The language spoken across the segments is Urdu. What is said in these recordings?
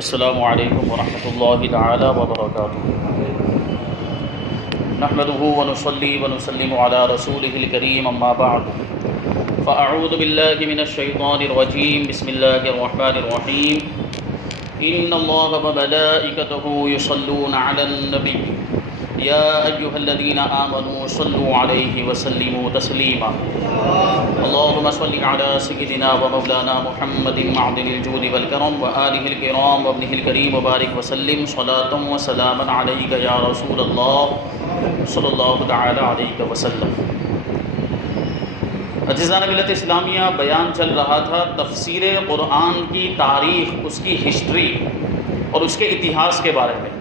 السلام علیکم ورحمۃ اللہ تعالی وبرکاتہ۔ نحمده ونصلی ونسلم علی رسولہ الکریم، اما بعد فاعوذ باللہ من الشیطان الرجیم، بسم اللہ الرحمن الرحیم۔ ان اللہ وملائکتہ یصلون علی النبی یا ایھا الذین آمنوا صلوا علیہ وسلموا تسلیما۔ اللهم صل على سيدنا ومولانا محمد معدن الجود والكرم وآلہ الكرام وابنہ الكریم وبارک وسلم صلاة وسلاما علیک یا رسول اللہ صلی اللہ تعالی علیہ وسلم۔ عزیزان ملت اسلامیہ، بیان چل رہا تھا تفسیر قرآن کی تاریخ، اس کی ہسٹری اور اس کے اتہاس کے بارے میں،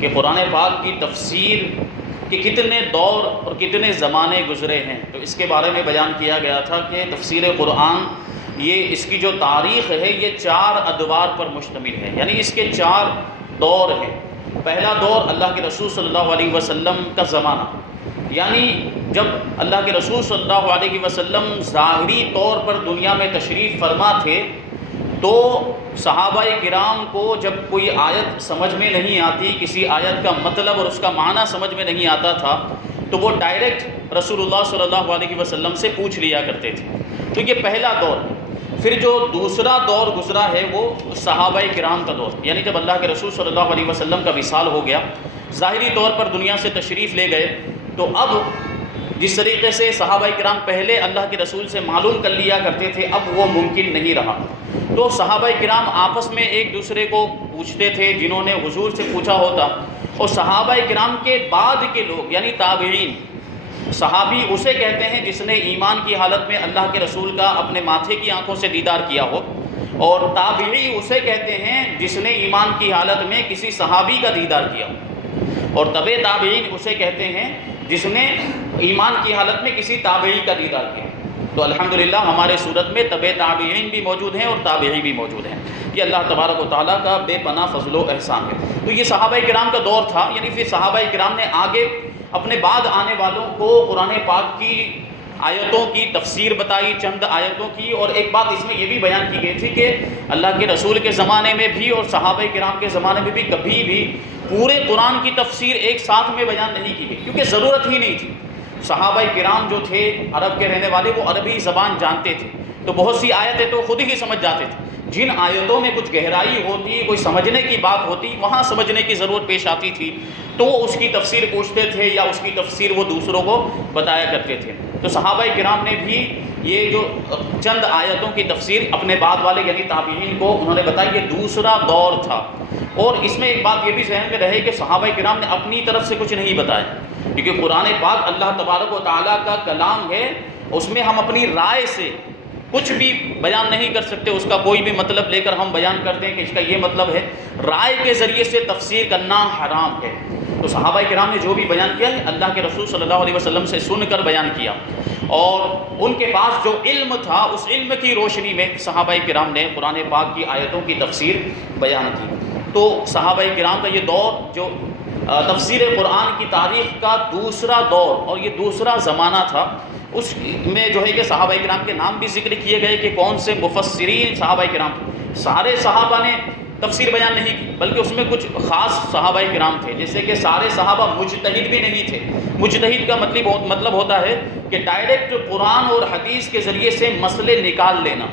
کہ قرآن پاک کی تفسیر کہ کتنے دور اور کتنے زمانے گزرے ہیں۔ تو اس کے بارے میں بیان کیا گیا تھا کہ تفسیر قرآن اس کی جو تاریخ ہے یہ 4 ادوار پر مشتمل ہے، یعنی اس کے 4 دور ہیں۔ پہلا دور اللہ کے رسول صلی اللہ علیہ وسلم کا زمانہ، یعنی جب اللہ کے رسول صلی اللہ علیہ وسلم ظاہری طور پر دنیا میں تشریف فرما تھے، تو صحابہ کرام کو جب کوئی آیت سمجھ میں نہیں آتی، کسی آیت کا مطلب اور اس کا معنی سمجھ میں نہیں آتا تھا، تو وہ ڈائریکٹ رسول اللہ صلی اللہ علیہ وسلم سے پوچھ لیا کرتے تھے۔ تو یہ پہلا دور ہے۔ پھر جو دوسرا دور گزرا ہے وہ صحابہ کرام کا دور، یعنی جب اللہ کے رسول صلی اللہ علیہ وسلم کا وصال ہو گیا، ظاہری طور پر دنیا سے تشریف لے گئے، تو اب جس طریقے سے صحابہ کرام پہلے اللہ کے رسول سے معلوم کر لیا کرتے تھے، اب وہ ممکن نہیں رہا۔ تو صحابہ کرام آپس میں ایک دوسرے کو پوچھتے تھے، جنہوں نے حضور سے پوچھا ہوتا، اور صحابہ کرام کے بعد کے لوگ یعنی تابعین، صحابی اسے کہتے ہیں جس نے ایمان کی حالت میں اللہ کے رسول کا اپنے ماتھے کی آنکھوں سے دیدار کیا ہو، اور تابعی اسے کہتے ہیں جس نے ایمان کی حالت میں کسی صحابی کا دیدار کیا ہو، اور تبع تابعین اسے کہتے ہیں جس نے ایمان کی حالت میں کسی تابعی کا دیدار کیا۔ تو الحمدللہ ہمارے صورت میں تبع تابعین بھی موجود ہیں اور تابعی بھی موجود ہیں۔ یہ اللہ تبارک و تعالیٰ کا بے پناہ فضل و احسان ہے۔ تو یہ صحابہ کرام کا دور تھا، یعنی پھر صحابہ کرام نے آگے اپنے بعد آنے والوں کو قرآن پاک کی آیتوں کی تفسیر بتائی، چند آیتوں کی، اور ایک بات اس میں یہ بھی بیان کی گئی تھی کہ اللہ کے رسول کے زمانے میں بھی اور صحابہ کرام کے زمانے میں بھی کبھی بھی پورے قرآن کی تفسیر ایک ساتھ میں بیان نہیں کی گئی، کیونکہ ضرورت ہی نہیں تھی۔ صحابہ کرام جو تھے عرب کے رہنے والے، وہ عربی زبان جانتے تھے، تو بہت سی آیتیں تو خود ہی سمجھ جاتے تھے۔ جن آیتوں میں کچھ گہرائی ہوتی، کوئی سمجھنے کی بات ہوتی، وہاں سمجھنے کی ضرورت پیش آتی تھی، تو وہ اس کی تفسیر پوچھتے تھے یا اس کی تفسیر وہ دوسروں کو بتایا کرتے تھے۔ تو صحابہ کرام نے بھی یہ جو چند آیتوں کی تفسیر اپنے بعد والے یعنی تابعین کو انہوں نے بتایا، یہ دوسرا دور تھا۔ اور اس میں ایک بات یہ بھی ذہن میں رہے کہ صحابہ کرام نے اپنی طرف سے کچھ نہیں بتایا، کیونکہ قرآن پاک اللہ تبارک و تعالیٰ کا کلام ہے، اس میں ہم اپنی رائے سے کچھ بھی بیان نہیں کر سکتے، اس کا کوئی بھی مطلب لے کر ہم بیان کرتے ہیں کہ اس کا یہ مطلب ہے، رائے کے ذریعے سے تفسیر کرنا حرام ہے۔ تو صحابہ کرام نے جو بھی بیان کیا ہے اللہ کے رسول صلی اللہ علیہ وسلم سے سن کر بیان کیا، اور ان کے پاس جو علم تھا اس علم کی روشنی میں صحابہ کرام نے قرآن پاک کی آیتوں کی تفسیر بیان کی۔ تو صحابہ کرام کا یہ دور جو تفسیر قرآن کی تاریخ کا دوسرا دور اور یہ دوسرا زمانہ تھا، اس میں جو ہے کہ صحابہ کرام کے نام بھی ذکر کیے گئے کہ کون سے مفسرین صحابہ کرام تھے۔ سارے صحابہ نے تفسیر بیان نہیں کی، بلکہ اس میں کچھ خاص صحابہ کرام تھے، جیسے کہ سارے صحابہ مجتہد بھی نہیں تھے۔ مجتہد کا مطلب ہوتا ہے کہ ڈائریکٹ قرآن اور حدیث کے ذریعے سے مسئلے نکال لینا،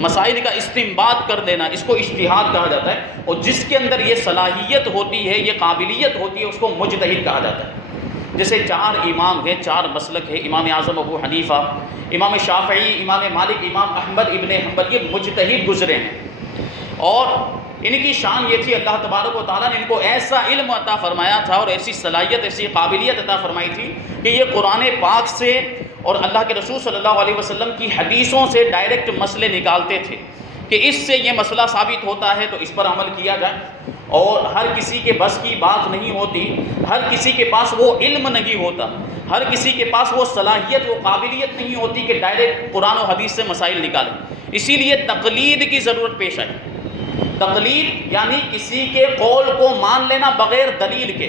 مسائل کا استنباط کر دینا، اس کو اجتہاد کہا جاتا ہے، اور جس کے اندر یہ صلاحیت ہوتی ہے، یہ قابلیت ہوتی ہے، اس کو مجتہد کہا جاتا ہے۔ جیسے 4 امام ہیں، 4 مسلک ہے، امام اعظم ابو حنیفہ، امام شافعی، امام مالک، امام احمد ابن حنبل، یہ مجتہد گزرے ہیں، اور ان کی شان یہ تھی اللہ تبارک و تعالیٰ نے ان کو ایسا علم عطا فرمایا تھا اور ایسی صلاحیت، ایسی قابلیت عطا فرمائی تھی کہ یہ قرآن پاک سے اور اللہ کے رسول صلی اللہ علیہ وسلم کی حدیثوں سے ڈائریکٹ مسئلے نکالتے تھے کہ اس سے یہ مسئلہ ثابت ہوتا ہے تو اس پر عمل کیا جائے۔ اور ہر کسی کے بس کی بات نہیں ہوتی، ہر کسی کے پاس وہ علم نہیں ہوتا، ہر کسی کے پاس وہ صلاحیت، وہ قابلیت نہیں ہوتی کہ ڈائریکٹ قرآن و حدیث سے مسائل نکالیں۔ اسی لیے تقلید کی ضرورت پیش آئی۔ تقلید یعنی کسی کے قول کو مان لینا بغیر دلیل کے،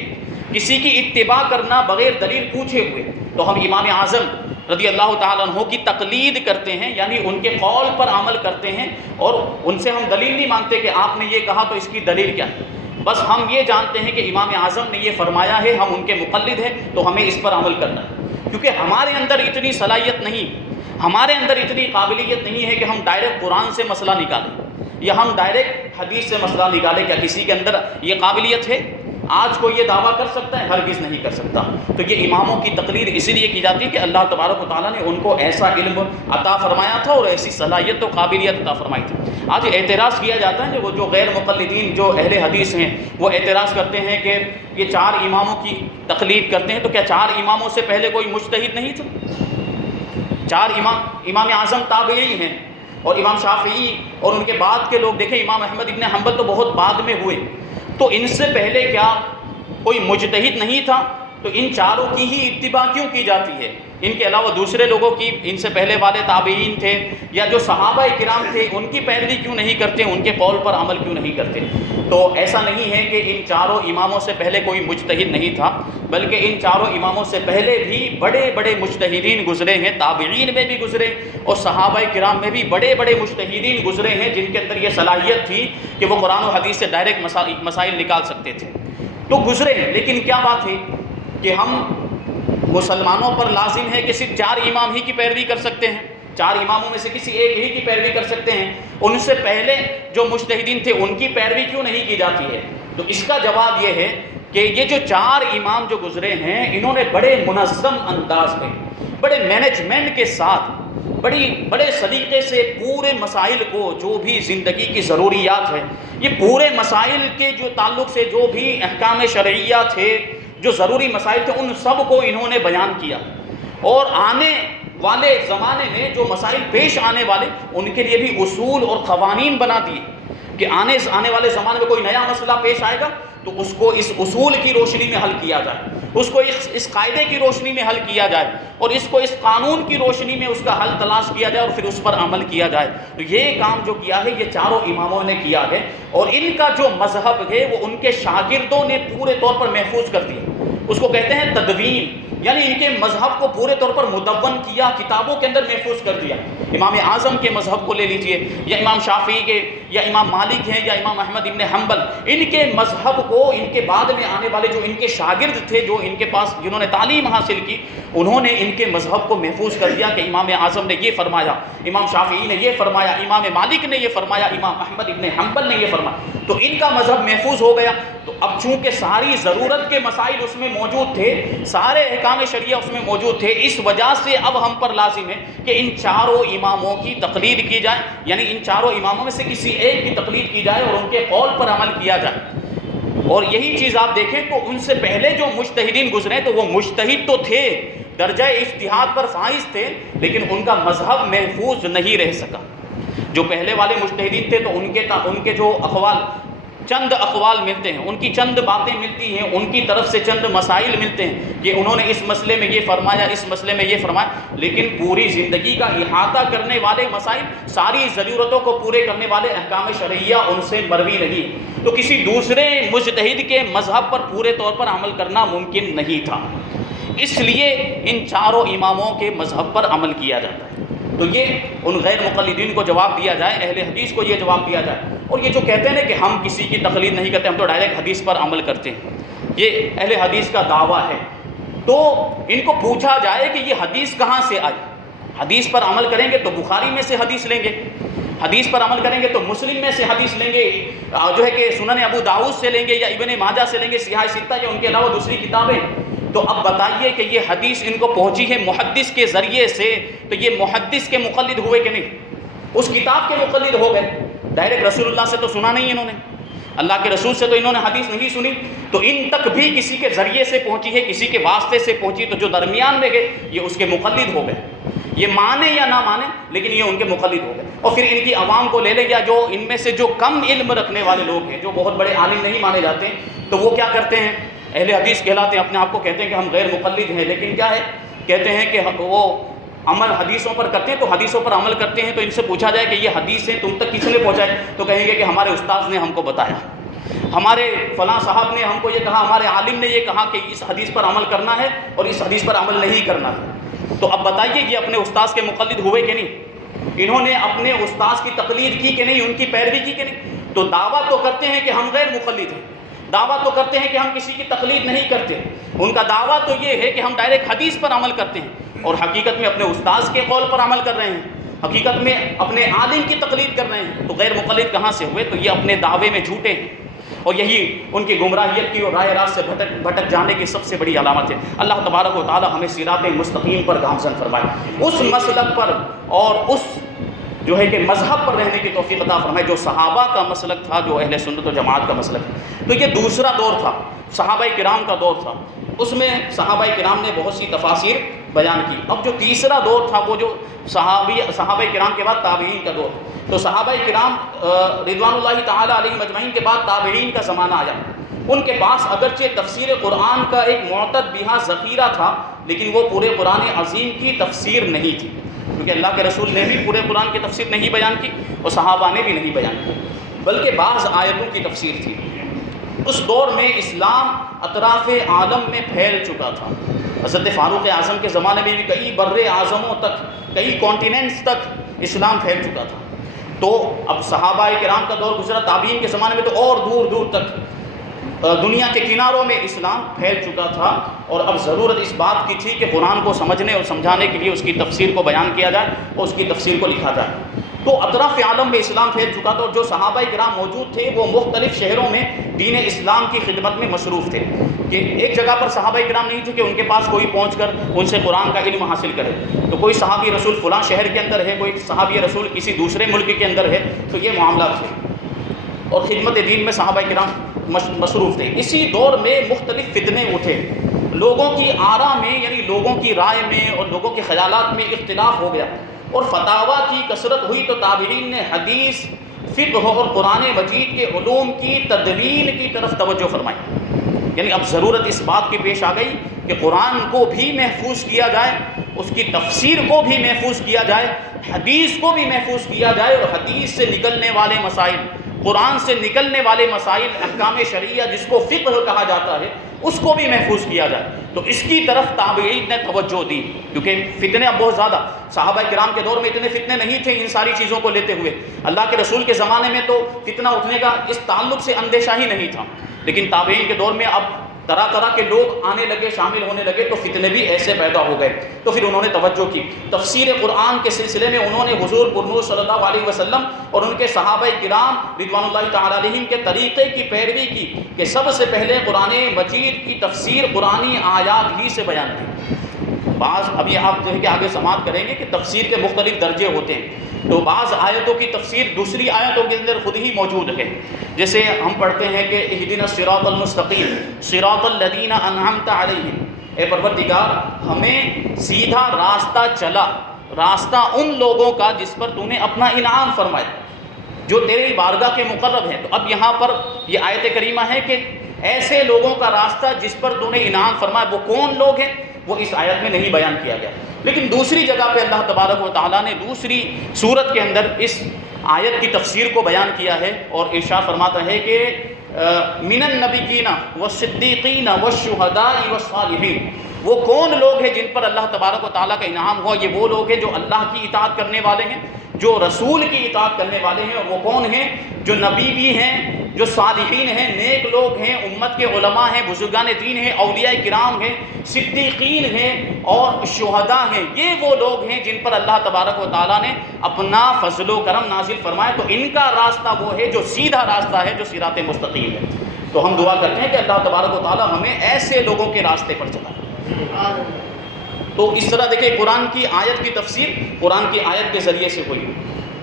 کسی کی اتباع کرنا بغیر دلیل پوچھے ہوئے۔ تو ہم امام اعظم رضی اللہ تعالیٰ عنہ کی تقلید کرتے ہیں، یعنی ان کے قول پر عمل کرتے ہیں، اور ان سے ہم دلیل نہیں مانگتے کہ آپ نے یہ کہا تو اس کی دلیل کیا ہے، بس ہم یہ جانتے ہیں کہ امام اعظم نے یہ فرمایا ہے، ہم ان کے مقلد ہیں تو ہمیں اس پر عمل کرنا ہے، کیونکہ ہمارے اندر اتنی صلاحیت نہیں، ہمارے اندر اتنی قابلیت نہیں ہے کہ ہم ڈائریکٹ قرآن سے مسئلہ نکالیں یا ہم ڈائریکٹ حدیث سے مسئلہ نکالیں۔ کیا کسی کے اندر یہ قابلیت ہے؟ آج کو یہ دعویٰ کر سکتا ہے؟ ہرگز نہیں کر سکتا۔ تو یہ اماموں کی تقریر اسی لیے کی جاتی ہے کہ اللہ تبارک و تعالیٰ نے ان کو ایسا علم عطا فرمایا تھا اور ایسی صلاحیت و قابلیت عطا فرمائی تھی۔ آج اعتراض کیا جاتا ہے کہ وہ جو غیر مقلدین جو اہل حدیث ہیں وہ اعتراض کرتے ہیں کہ یہ 4 اماموں کی تقلید کرتے ہیں، تو کیا 4 اماموں سے پہلے کوئی مجتہد نہیں تھا؟ 4 امام اعظم تابعی ہیں، اور امام شافعی اور ان کے بعد کے لوگ دیکھیں، امام احمد ابن حنبل تو بہت بعد میں ہوئے، تو ان سے پہلے کیا کوئی مجتہد نہیں تھا؟ تو ان 4 کی ہی اتباع کیوں کی جاتی ہے؟ ان کے علاوہ دوسرے لوگوں کی، ان سے پہلے والے تابعین تھے یا جو صحابہ کرام تھے، ان کی پیروی کیوں نہیں کرتے؟ ان کے قول پر عمل کیوں نہیں کرتے؟ تو ایسا نہیں ہے کہ ان 4 اماموں سے پہلے کوئی مجتہد نہیں تھا، بلکہ ان 4 اماموں سے پہلے بھی بڑے بڑے مجتہدین گزرے ہیں، تابعین میں بھی گزرے اور صحابہ کرام میں بھی بڑے بڑے مجتہدین گزرے ہیں جن کے اندر یہ صلاحیت تھی کہ وہ قرآن و حدیث سے ڈائریکٹ مسائل نکال سکتے تھے، تو گزرے ہیں۔ لیکن کیا بات ہے کہ ہم مسلمانوں پر لازم ہے کہ صرف 4 امام ہی کی پیروی کر سکتے ہیں، 4 اماموں میں سے کسی ایک ہی کی پیروی کر سکتے ہیں، ان سے پہلے جو مجتہدین تھے ان کی پیروی کیوں نہیں کی جاتی ہے؟ تو اس کا جواب یہ ہے کہ یہ جو 4 امام جو گزرے ہیں، انہوں نے بڑے منظم انداز میں، بڑے مینجمنٹ کے ساتھ، بڑے سلیقے سے پورے مسائل کو، جو بھی زندگی کی ضروریات ہے، یہ پورے مسائل کے جو تعلق سے جو بھی احکام شرعیہ تھے، جو ضروری مسائل تھے، ان سب کو انہوں نے بیان کیا، اور آنے والے زمانے میں جو مسائل پیش آنے والے، ان کے لیے بھی اصول اور قوانین بنا دیے کہ آنے والے زمانے میں کوئی نیا مسئلہ پیش آئے گا تو اس کو اس اصول کی روشنی میں حل کیا جائے، اس کو اس قاعدے کی روشنی میں حل کیا جائے، اور اس کو اس قانون کی روشنی میں اس کا حل تلاش کیا جائے اور پھر اس پر عمل کیا جائے۔ تو یہ کام جو کیا ہے یہ 4 اماموں نے کیا ہے، اور ان کا جو مذہب ہے وہ ان کے شاگردوں نے پورے طور پر محفوظ کر دیا، اس کو کہتے ہیں تدوین، یعنی ان کے مذہب کو پورے طور پر مدون کیا، کتابوں کے اندر محفوظ کر دیا۔ امام اعظم کے مذہب کو لے لیجئے، یا امام شافعی کے، یا امام مالک ہیں، یا امام احمد ابن حنبل، ان کے مذہب کو ان کے بعد میں آنے والے جو ان کے شاگرد تھے، جو ان کے پاس جنہوں نے تعلیم حاصل کی، انہوں نے ان کے مذہب کو محفوظ کر دیا کہ امام اعظم نے یہ فرمایا، امام شافعی نے یہ فرمایا، امام مالک نے یہ فرمایا، امام احمد ابن حنبل نے یہ فرمایا، تو ان کا مذہب محفوظ ہو گیا۔ تو اب چونکہ ساری ضرورت کے مسائل اس میں موجود تھے، سارے احکام شریعہ اس میں موجود تھے، اس وجہ سے اب ہم پر لازم ہے کہ ان 4 اماموں کی تقلید کی جائے، یعنی ان 4 اماموں میں سے کسی ایک کی تقلید کی جائے اور ان کے قول پر عمل کیا جائے۔ اور یہی چیز آپ دیکھیں تو ان سے پہلے جو مجتہدین گزرے تو وہ مجتہد تو تھے، درجہ اجتہاد پر فائز تھے، لیکن ان کا مذہب محفوظ نہیں رہ سکا۔ جو پہلے والے مجتہدین تھے تو ان کے جو چند اقوال ملتے ہیں، ان کی چند باتیں ملتی ہیں، ان کی طرف سے چند مسائل ملتے ہیں کہ انہوں نے اس مسئلے میں یہ فرمایا، اس مسئلے میں یہ فرمایا، لیکن پوری زندگی کا احاطہ کرنے والے مسائل، ساری ضرورتوں کو پورے کرنے والے احکام شرعیہ ان سے مروی نہیں، تو کسی دوسرے مجتہد کے مذہب پر پورے طور پر عمل کرنا ممکن نہیں تھا، اس لیے ان 4 اماموں کے مذہب پر عمل کیا جاتا ہے۔ تو یہ ان غیر مقلدین کو جواب دیا جائے، اہل حدیث کو یہ جواب دیا جائے، اور یہ جو کہتے ہیں کہ ہم کسی کی تقلید نہیں کرتے، ہم تو ڈائریکٹ حدیث پر عمل کرتے ہیں، یہ اہل حدیث کا دعویٰ ہے۔ تو ان کو پوچھا جائے کہ یہ حدیث کہاں سے آئی؟ حدیث پر عمل کریں گے تو بخاری میں سے حدیث لیں گے، حدیث پر عمل کریں گے تو مسلم میں سے حدیث لیں گے، جو ہے کہ سنن ابو داؤد سے لیں گے، یا ابن ماجہ سے لیں گے، سیاہ ستہ، یا ان کے علاوہ دوسری کتابیں۔ تو اب بتائیے کہ یہ حدیث ان کو پہنچی ہے محدث کے ذریعے سے، تو یہ محدث کے مقلد ہوئے کہ نہیں؟ اس کتاب کے مقلد ہو گئے، ڈائریکٹ رسول اللہ سے تو سنا نہیں انہوں نے، اللہ کے رسول سے تو انہوں نے حدیث نہیں سنی، تو ان تک بھی کسی کے ذریعے سے پہنچی ہے، کسی کے واسطے سے پہنچی، تو جو درمیان میں گئے یہ اس کے مقلد ہو گئے، یہ مانے یا نہ مانے لیکن یہ ان کے مقلد ہو گئے۔ اور پھر ان کی عوام کو لے لیں، یا جو ان میں سے جو کم علم رکھنے والے لوگ ہیں، جو بہت بڑے عالم نہیں مانے جاتے ہیں، تو وہ کیا کرتے ہیں؟ اہل حدیث کہلاتے ہیں، اپنے آپ کو کہتے ہیں کہ ہم غیر مقلد ہیں، لیکن کیا ہے؟ کہتے ہیں کہ وہ عمل حدیثوں پر کرتے ہیں، تو حدیثوں پر عمل کرتے ہیں، تو ان سے پوچھا جائے کہ یہ حدیثیں تم تک کس نے پہنچائے، تو کہیں گے کہ ہمارے استاذ نے ہم کو بتایا، ہمارے فلاں صاحب نے ہم کو یہ کہا، ہمارے عالم نے یہ کہا کہ اس حدیث پر عمل کرنا ہے اور اس حدیث پر عمل نہیں کرنا ہے۔ تو اب بتائیے یہ اپنے استاذ کے مقلد ہوئے کہ نہیں؟ انہوں نے اپنے استاذ کی تقلید کی کہ نہیں؟ ان کی پیروی کی کہ نہیں؟ تو دعویٰ تو کرتے ہیں کہ ہم غیر مقلد ہیں، دعویٰ تو کرتے ہیں کہ ہم کسی کی تقلید نہیں کرتے، ان کا دعویٰ تو یہ ہے کہ ہم ڈائریکٹ حدیث پر عمل کرتے ہیں، اور حقیقت میں اپنے استاذ کے قول پر عمل کر رہے ہیں، حقیقت میں اپنے عالم کی تقلید کر رہے ہیں۔ تو غیر مقلد کہاں سے ہوئے؟ تو یہ اپنے دعوے میں جھوٹے ہیں، اور یہی ان کی گمراہیت کی اور راہ راست سے بھٹک جانے کی سب سے بڑی علامت ہے۔ اللہ تبارک و تعالی ہمیں صراط مستقیم پر گامزن فرمائے، اس مسلک پر اور اس جو ہے کہ مذہب پر رہنے کی توفیق عطا فرمائے جو صحابہ کا مسلک تھا، جو اہل سنت و جماعت کا مسلک ہے۔ تو یہ دوسرا دور تھا، صحابہ کرام کا دور تھا، اس میں صحابہ کرام نے بہت سی تفاسیر بیان کی۔ اب جو تیسرا دور تھا وہ جو صحابہ کرام کے بعد تابعین کا دور، تو صحابہ کرام رضوان اللہ تعالی علیہم اجمعین کے بعد تابعین کا زمانہ آیا۔ ان کے پاس اگرچہ تفسیر قرآن کا ایک معتد بہا ذخیرہ تھا، لیکن وہ پورے قرآن عظیم کی تفسیر نہیں تھی، کیونکہ اللہ کے رسول نے بھی پورے قرآن کی تفسیر نہیں بیان کی اور صحابہ نے بھی نہیں بیان کی، بلکہ بعض آیتوں کی تفسیر تھی۔ اس دور میں اسلام اطراف عالم میں پھیل چکا تھا۔ حضرت فاروق اعظم کے زمانے میں بھی کئی بر اعظموں تک، کئی کانٹیننٹس تک اسلام پھیل چکا تھا۔ تو اب صحابہ کرام کا دور گزرا، تابعین کے زمانے میں تو اور دور دور تک دنیا کے کناروں میں اسلام پھیل چکا تھا، اور اب ضرورت اس بات کی تھی کہ قرآن کو سمجھنے اور سمجھانے کے لیے اس کی تفسیر کو بیان کیا جائے اور اس کی تفسیر کو لکھا جائے۔ تو اطراف عالم میں اسلام پھیل چکا تھا، اور جو صحابہ کرام موجود تھے وہ مختلف شہروں میں دین اسلام کی خدمت میں مصروف تھے، کہ ایک جگہ پر صحابہ کرام نہیں تھے کہ ان کے پاس کوئی پہنچ کر ان سے قرآن کا علم حاصل کرے۔ تو کوئی صحابی رسول فلاں شہر کے اندر ہے، کوئی صحابی رسول کسی دوسرے ملک کے اندر ہے، تو یہ معاملات تھے، اور خدمت دین میں صحابہ کرام مصروف تھے۔ اسی دور میں مختلف فتنے اٹھے، لوگوں کی آراء میں یعنی لوگوں کی رائے میں اور لوگوں کے خیالات میں اختلاف ہو گیا، اور فتاویٰ کی کثرت ہوئی، تو تابعین نے حدیث، فقہ اور قرآن مجید کے علوم کی تدوین کی طرف توجہ فرمائی۔ یعنی اب ضرورت اس بات کی پیش آ گئی کہ قرآن کو بھی محفوظ کیا جائے، اس کی تفسیر کو بھی محفوظ کیا جائے، حدیث کو بھی محفوظ کیا جائے، اور حدیث سے نکلنے والے مسائل، قرآن سے نکلنے والے مسائل، احکام شرعیہ جس کو فقہ کہا جاتا ہے، اس کو بھی محفوظ کیا جائے۔ تو اس کی طرف تابعین نے توجہ دی، کیونکہ فتنے اب بہت زیادہ، صحابہ کرام کے دور میں اتنے فتنے نہیں تھے ان ساری چیزوں کو لیتے ہوئے، اللہ کے رسول کے زمانے میں تو فتنہ اٹھنے کا اس تعلق سے اندیشہ ہی نہیں تھا، لیکن تابعین کے دور میں اب طرح طرح کے لوگ آنے لگے، شامل ہونے لگے، تو فتنے بھی ایسے پیدا ہو گئے۔ تو پھر انہوں نے توجہ کی، تفسیر قرآن کے سلسلے میں انہوں نے حضور پرنور صلی اللہ علیہ وسلم اور ان کے صحابہ کرام رضوان اللہ تعالی علیہم کے طریقے کی پیروی کی، کہ سب سے پہلے قرآن مجید کی تفسیر قرآنی آیات ہی سے بیان کی۔ بعض ابھی آپ جو ہے کہ آگے سماعت کریں گے کہ تفسیر کے مختلف درجے ہوتے ہیں، تو بعض آیتوں کی تفسیر دوسری آیتوں کے اندر خود ہی موجود ہے، جیسے ہم پڑھتے ہیں کہ اہدنا الصراط المستقیم صراط الذین انعمت علیہم، اے پروردگار ہمیں سیدھا راستہ چلا، راستہ ان لوگوں کا جس پر تو نے اپنا انعام فرمایا، جو تیری بارگاہ کے مقرب ہیں۔ تو اب یہاں پر یہ آیت کریمہ ہے کہ ایسے لوگوں کا راستہ جس پر تو نے انعام فرمایا، وہ کون لوگ ہیں وہ اس آیت میں نہیں بیان کیا گیا، لیکن دوسری جگہ پہ اللہ تبارک و تعالیٰ نے دوسری صورت کے اندر اس آیت کی تفسیر کو بیان کیا ہے، اور ارشاد فرماتا ہے کہ من النبیین والصدیقین والشہداء والصالحین، وہ کون لوگ ہیں جن پر اللہ تبارک و تعالیٰ کا انعام ہوا؟ یہ وہ لوگ ہیں جو اللہ کی اطاعت کرنے والے ہیں، جو رسول کی اطاعت کرنے والے ہیں، اور وہ کون ہیں؟ جو نبی بھی ہیں، جو صالحین ہیں، نیک لوگ ہیں، امت کے علماء ہیں، بزرگان دین ہیں، اولیاء کرام ہیں، صدیقین ہیں اور شہداء ہیں۔ یہ وہ لوگ ہیں جن پر اللہ تبارک و تعالیٰ نے اپنا فضل و کرم نازل فرمایا، تو ان کا راستہ وہ ہے جو سیدھا راستہ ہے، جو صراط مستقیم ہے۔ تو ہم دعا کرتے ہیں کہ اللہ تبارک و تعالیٰ ہمیں ایسے لوگوں کے راستے پر چلائے۔ تو اس طرح دیکھیں قرآن کی آیت کی تفسیر قرآن کی آیت کے ذریعے سے ہوئی،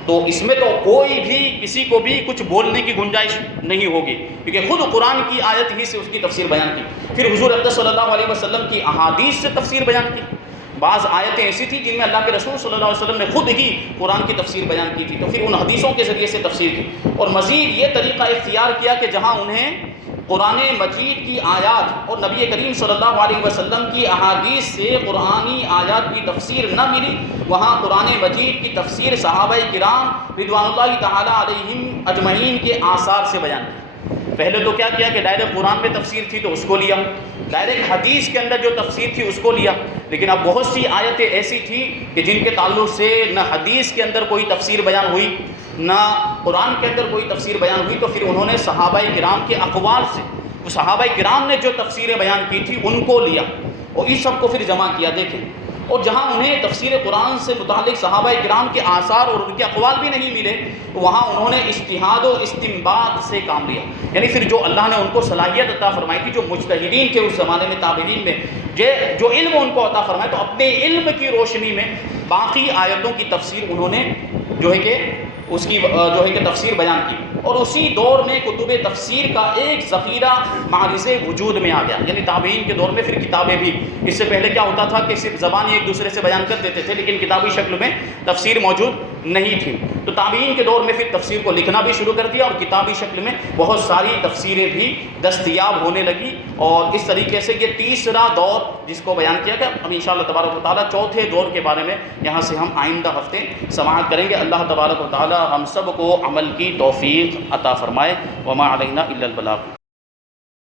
تو اس میں تو کوئی بھی کسی کو بھی کچھ بولنے کی گنجائش نہیں ہوگی، کیونکہ خود قرآن کی آیت ہی سے اس کی تفسیر بیان کی، پھر حضور اقدس صلی اللہ علیہ وسلم کی احادیث سے تفسیر بیان کی۔ بعض آیتیں ایسی تھیں جن میں اللہ کے رسول صلی اللہ علیہ وسلم نے خود ہی قرآن کی تفسیر بیان کی تھی، تو پھر ان حدیثوں کے ذریعے سے تفسیر کی، اور مزید یہ طریقہ اختیار کیا کہ جہاں انہیں قرآن مجید کی آیات اور نبی کریم صلی اللہ علیہ وسلم کی احادیث سے قرآنی آیات کی تفسیر نہ ملی، وہاں قرآن مجید کی تفسیر صحابہ کرام رضوان اللہ تعالی علیہم اجمعین کے آثار سے بیان کی۔ پہلے تو کیا کیا کہ ڈائریکٹ قرآن میں تفسیر تھی تو اس کو لیا، ڈائریکٹ حدیث کے اندر جو تفسیر تھی اس کو لیا، لیکن اب بہت سی آیتیں ایسی تھیں کہ جن کے تعلق سے نہ حدیث کے اندر کوئی تفسیر بیان ہوئی نہ قرآن کے اندر کوئی تفسیر بیان ہوئی، تو پھر انہوں نے صحابہ کرام کے اقوال سے، وہ صحابہ کرام نے جو تفسیریں بیان کی تھی ان کو لیا اور اس سب کو پھر جمع کیا۔ دیکھیں، اور جہاں انہیں تفسیر قرآن سے متعلق صحابہ کرام کے آثار اور ان کے اقوال بھی نہیں ملے، تو وہاں انہوں نے اجتہاد و استنباط سے کام لیا، یعنی پھر جو اللہ نے ان کو صلاحیت عطا فرمائی تھی، جو مجتہدین کے اس زمانے میں تابعین میں جو علم ان کو عطا فرمایا، تو اپنے علم کی روشنی میں باقی آیتوں کی تفسیر انہوں نے جو ہے کہ اس کی جو ہے کہ تفسیر بیان کی، اور اسی دور میں کتب تفسیر کا ایک ذخیرہ معرض وجود میں آ گیا، یعنی تابعین کے دور میں پھر کتابیں بھی، اس سے پہلے کیا ہوتا تھا کہ صرف زبان ایک دوسرے سے بیان کر دیتے تھے لیکن کتابی شکل میں تفسیر موجود نہیں تھی، تو تابعین کے دور میں پھر تفسیر کو لکھنا بھی شروع کر دیا اور کتابی شکل میں بہت ساری تفسیریں بھی دستیاب ہونے لگی، اور اس طریقے سے یہ تیسرا دور جس کو بیان کیا گیا۔ اب انشاءاللہ تبارک و تعالیٰ چوتھے دور کے بارے میں یہاں سے ہم آئندہ ہفتے سماعت کریں گے۔ اللہ تبارک و تعالیٰ ہم سب کو عمل کی توفیق عطا فرمائے۔ وما علینا الا البلاغ۔